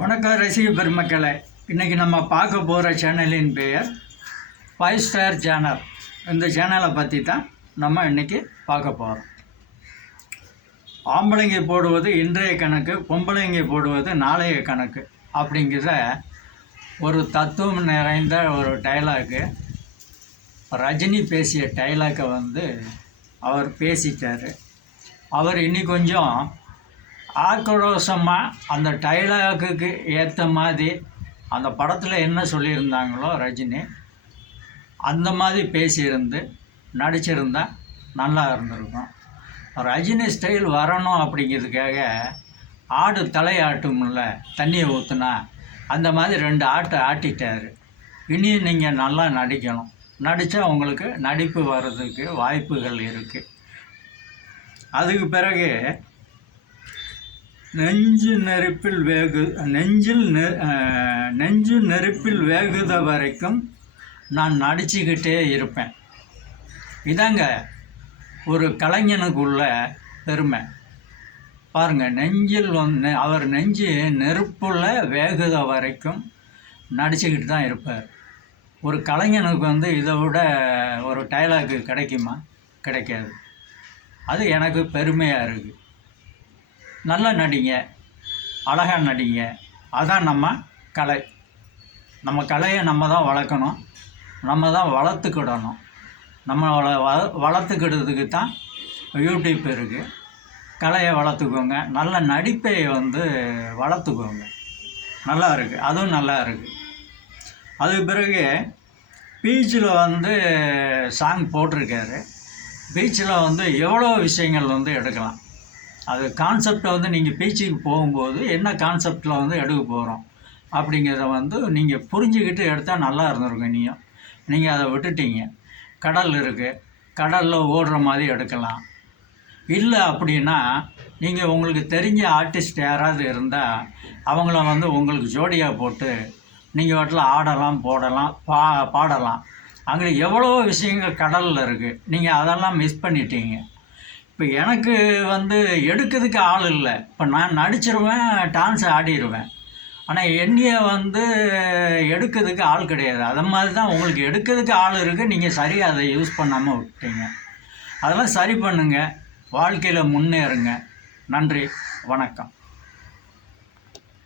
வணக்கம் ரசிக பெருமக்களே. இன்றைக்கி நம்ம பார்க்க போகிற சேனலின் பெயர் 5 ஸ்டார் சேனல். இந்த சேனலை பற்றி தான் நம்ம இன்றைக்கி பார்க்க போகிறோம். ஆம்பளைங்க போடுவது இன்றைய கணக்கு, பொம்பளைங்க போடுவது நாளைய கணக்கு அப்படிங்கிற ஒரு தத்துவம் நிறைந்த ஒரு டைலாக்கு. ரஜினி பேசிய டைலாக்கை அவர் பேசிட்டார். அவர் இன்னி கொஞ்சம் ஆக்ரோஷமாக அந்த டைலாக்குக்கு ஏற்ற மாதிரி அந்த படத்தில் என்ன சொல்லியிருந்தாங்களோ ரஜினி அந்த மாதிரி பேசியிருந்து நடிச்சிருந்தால் நல்லா இருந்திருக்கும். ரஜினி ஸ்டைல் வரணும் அப்படிங்கிறதுக்காக ஆடு தலையாட்டும்ல தண்ணியை ஊற்றுனா அந்த மாதிரி 2 ஆட்டை ஆட்டிட்டார். இனியும் நீங்கள் நல்லா நடிக்கணும். நடித்தா உங்களுக்கு நடிப்பு வர்றதுக்கு வாய்ப்புகள் இருக்குது. அதுக்கு பிறகு நெஞ்சு நெருப்பில் வேகுத வரைக்கும் நான் நடிச்சுக்கிட்டே இருப்பேன். இதாங்க ஒரு கலைஞனுக்குள்ள பெருமை. பாருங்கள், அவர் நெஞ்சு நெருப்புல வேகுத வரைக்கும் நடிச்சுக்கிட்டு தான் இருப்பார். ஒரு கலைஞனுக்கு இதை விட ஒரு டைலாக்கு கிடைக்குமா? கிடைக்காது. அது எனக்கு பெருமையாக இருக்குது. நல்லா நடிங்க, அழகாக நடிங்க. அதான் நம்ம கலை. நம்ம கலையை நம்ம தான் வளர்க்கணும், நம்ம தான் வளர்த்துக்கிடணும். நம்ம வளர்த்துக்கிடுறதுக்கு தான் யூடியூப் இருக்குது. கலையை வளர்த்துக்கோங்க. நல்ல நடிப்பை வளர்த்துக்கோங்க. நல்லா இருக்குது, அதுவும் நல்லா இருக்குது. அதுக்கு பிறகு பீச்சில் சாங் போட்டிருக்காரு. பீச்சில் எவ்வளோ விஷயங்கள் எடுக்கலாம். அது கான்செப்டை நீங்கள் பீச்சுக்கு போகும்போது என்ன கான்செப்டில் எடுக்க போகிறோம் அப்படிங்கிறத நீங்கள் புரிஞ்சுக்கிட்டு எடுத்தால் நல்லா இருந்திருக்கும். நீங்கள் அதை விட்டுட்டீங்க. கடல் இருக்குது, கடலில் ஓடுற மாதிரி எடுக்கலாம். இல்லை அப்படின்னா நீங்கள் உங்களுக்கு தெரிஞ்ச ஆர்டிஸ்ட் யாராவது இருந்தால் அவங்கள உங்களுக்கு ஜோடியாக போட்டு நீங்கள் வாட்டில் ஆடலாம், போடலாம், பாடலாம். அங்கே எவ்வளோ விஷயங்கள் கடலில் இருக்குது. நீங்கள் அதெல்லாம் மிஸ் பண்ணிட்டீங்க. இப்போ எனக்கு எடுக்கிறதுக்கு ஆள் இல்லை. இப்போ நான் நடிச்சிருவேன், டான்ஸ் ஆடிடுவேன். ஆனால் என்னையை எடுக்கிறதுக்கு ஆள் கிடையாது. அதை மாதிரி தான் உங்களுக்கு எடுக்கிறதுக்கு ஆள் இருக்குது. நீங்கள் சரியாக அதை யூஸ் பண்ணாமல் விட்டீங்க. அதெல்லாம் சரி பண்ணுங்கள். வாழ்க்கையில் முன்னேறுங்க. நன்றி, வணக்கம்.